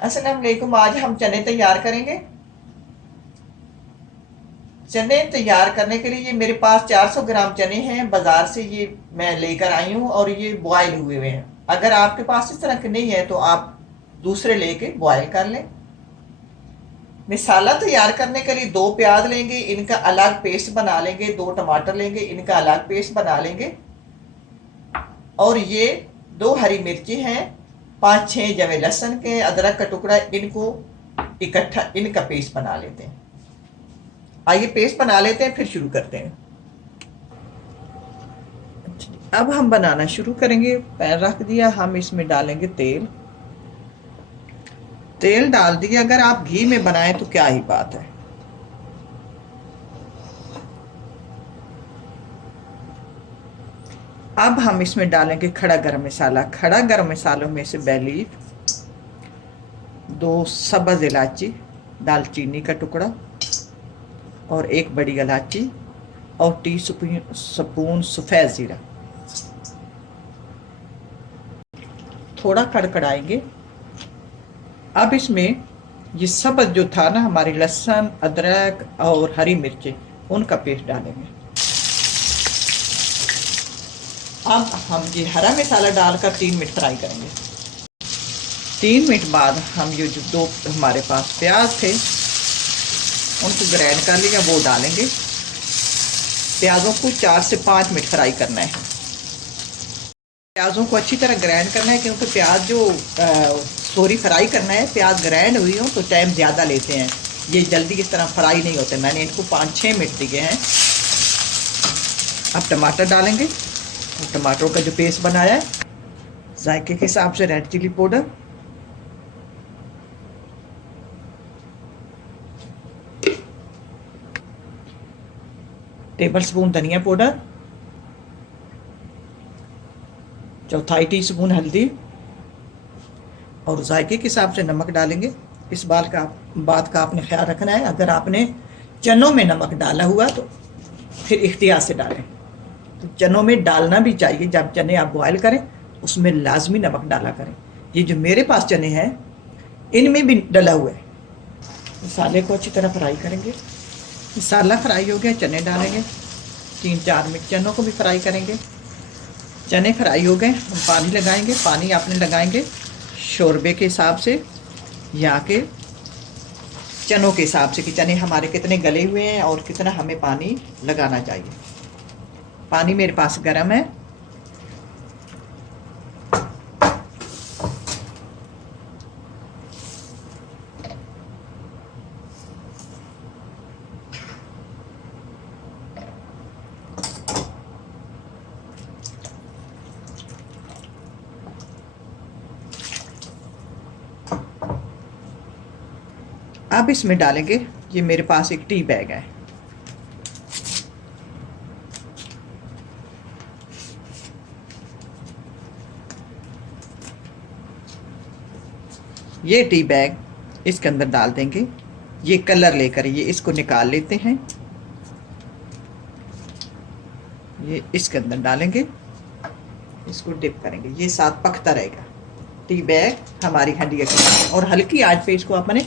अस्सलाम वालेकुम। आज हम चने तैयार करेंगे। चने तैयार करने के लिए ये मेरे पास 400 ग्राम चने हैं, बाजार से ये मैं लेकर आई हूँ और ये बॉयल हुए हुए हैं। अगर आपके पास इस तरह के नहीं है तो आप दूसरे लेके बॉयल कर लें। मसाला तैयार करने के लिए 2 प्याज लेंगे, इनका अलग पेस्ट बना लेंगे। 2 टमाटर लेंगे, इनका अलग पेस्ट बना लेंगे। और ये 2 हरी मिर्ची हैं, 5-6 जवे लहसुन के, अदरक का टुकड़ा, इनको इकट्ठा इनका पेस्ट बना लेते हैं। आइए पेस्ट बना लेते हैं, फिर शुरू करते हैं। अब हम बनाना शुरू करेंगे। पैन रख दिया, हम इसमें डालेंगे तेल। तेल डाल दिया। अगर आप घी में बनाएं तो क्या ही बात है। अब हम इसमें डालेंगे खड़ा गरम मसाला। खड़ा गरम मसालों में से bay लीफ, 2 सब्ज़ इलायची, दालचीनी का टुकड़ा और 1 बड़ी इलायची और टीस्पून सफ़ेद ज़ीरा। थोड़ा कड़कड़ाएंगे। अब इसमें ये सब जो था ना, हमारी लहसुन, अदरक और हरी मिर्चें, उनका पेस्ट डालेंगे। अब हम ये हरा मसाला डालकर 3 मिनट फ्राई करेंगे। 3 मिनट बाद हम ये जो 2 हमारे पास प्याज थे उनको ग्राइंड कर लिया, वो डालेंगे। प्याज़ों को 4 से 5 मिनट फ्राई करना है। प्याज़ों को अच्छी तरह ग्राइंड करना है, क्योंकि प्याज जो फ्राई करना है, प्याज ग्राइंड हुई हो तो टाइम ज़्यादा लेते हैं, ये जल्दी इस तरह फ्राई नहीं होते। मैंने इनको 5-6 मिनट दिए हैं। अब टमाटर डालेंगे, और टमाटरों का जो पेस्ट बनाया है, जायके के हिसाब से रेड चिली पाउडर, टेबलस्पून धनिया पाउडर, 1/4 टीस्पून हल्दी और जायके के हिसाब से नमक डालेंगे। इस बात का आपने ख्याल रखना है। अगर आपने चनों में नमक डाला हुआ तो फिर इख्तियार से डालें। तो चनों में डालना भी चाहिए। जब चने आप बॉयल करें उसमें लाजमी नमक डाला करें। ये जो मेरे पास चने हैं इनमें भी डला हुआ है। मसाले को अच्छी तरह फ्राई करेंगे। मसाला फ्राई हो गया, चने डालेंगे। 3-4 मिनट चनों को भी फ्राई करेंगे। चने फ्राई हो गए, हम पानी लगाएंगे। पानी आपने लगाएंगे शोरबे के हिसाब से या के चनों के हिसाब से कि चने हमारे कितने गले हुए हैं और कितना हमें पानी लगाना चाहिए। पानी मेरे पास गर्म है। अब इसमें डालेंगे, ये मेरे पास एक टी बैग है, ये टी बैग इसके अंदर डाल देंगे। ये कलर लेकर ये इसको निकाल लेते हैं, ये इसके अंदर डालेंगे, इसको डिप करेंगे। ये साथ पकता रहेगा। टी बैग हमारी हंडिया की, और हल्की आंच पे इसको अपने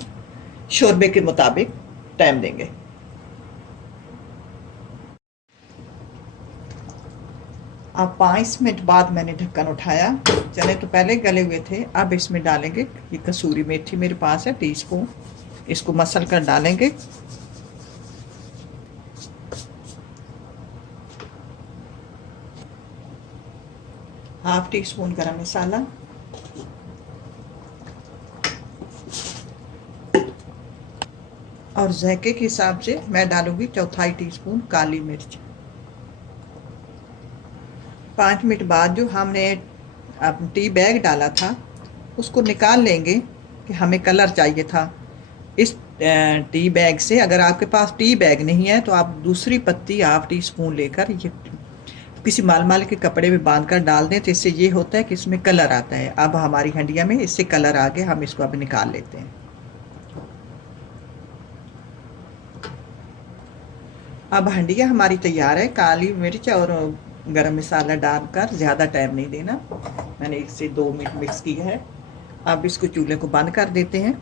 शोरबे के मुताबिक टाइम देंगे। अब 5 मिनट बाद मैंने ढक्कन उठाया। चने तो पहले गले हुए थे। अब इसमें डालेंगे, ये कसूरी मेथी मेरे पास है, टीस्पून, इसको मसल कर डालेंगे। ½ टीस्पून गरम मसाला, और जायके के हिसाब से मैं डालूंगी 1/4 टीस्पून काली मिर्च। 5 मिनट बाद जो हमने टी बैग डाला था उसको निकाल लेंगे कि हमें कलर चाहिए था इस टी बैग से। अगर आपके पास टी बैग नहीं है तो आप दूसरी पत्ती ½ टीस्पून लेकर ये किसी माल के कपड़े में बांध कर डाल दें, तो इससे ये होता है कि इसमें कलर आता है। अब हमारी हंडिया में इससे कलर आ गया, हम इसको अब निकाल लेते हैं। अब हंडिया हमारी तैयार है। काली मिर्च और गरम मसाला डालकर ज़्यादा टाइम नहीं देना, मैंने 1 से 2 मिनट मिक्स किया है। अब इसको चूल्हे को बंद कर देते हैं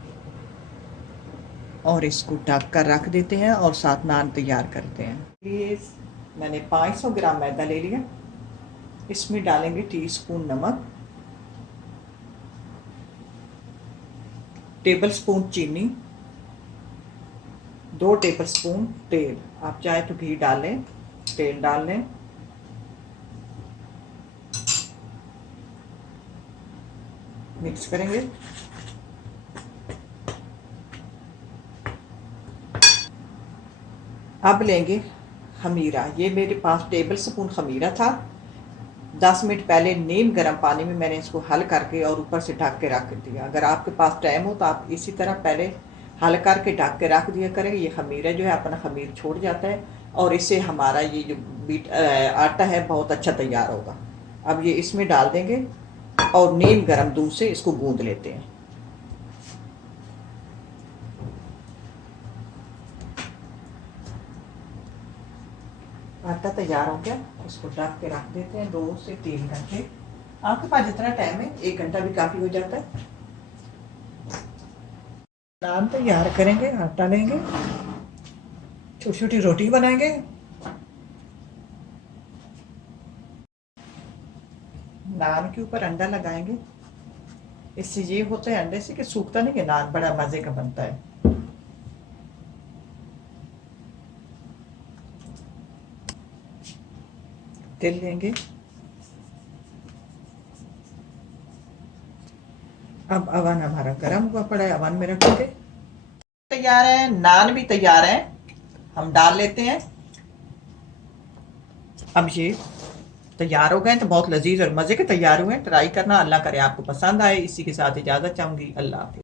और इसको ढक कर रख देते हैं और साथ नान तैयार करते हैं। ये मैंने 500 ग्राम मैदा ले लिया। इसमें डालेंगे टीस्पून नमक, टेबल स्पून चीनी, 2 टेबल स्पून तेल। आप चाहे तो घी डालें, तेल डाल लें। मिक्स करेंगे। अब लेंगे खमीरा। ये मेरे पास टेबल स्पून खमीरा था। 10 मिनट पहले नीम गर्म पानी में मैंने इसको हल करके और ऊपर से ढक के रख दिया। अगर आपके पास टाइम हो तो आप इसी तरह पहले हल करके ढक के रख दिया करें। ये खमीरा जो है अपना खमीर छोड़ जाता है और इससे हमारा ये जो आटा है बहुत अच्छा तैयार होगा। अब ये इसमें डाल देंगे और नीम गर्म दूध से इसको गूंद लेते हैं। आटा तैयार हो गया, इसको ढक के रख देते हैं 2 से 3 घंटे। आपके पास जितना टाइम है, 1 घंटा भी काफ़ी हो जाता है। नान तैयार करेंगे, आटा लेंगे, छोटी छोटी रोटी बनाएंगे। नान के ऊपर अंडा लगाएंगे। इससे ये होता है अंडे से कि सूखता नहीं है, नान बड़ा मज़े का बनता है। तेल लेंगे। अब अवन हमारा गर्म हुआ पड़ा है, अवन में रखेंगे। तैयार है, नान भी तैयार है, हम डाल लेते हैं। अब ये तैयार हो गए तो बहुत लजीज और मज़े के तैयार हुए हैं। ट्राई करना, अल्लाह करे आपको पसंद आए। इसी के साथ इजाज़त चाहूँगी। अल्लाह हाफ़िज़।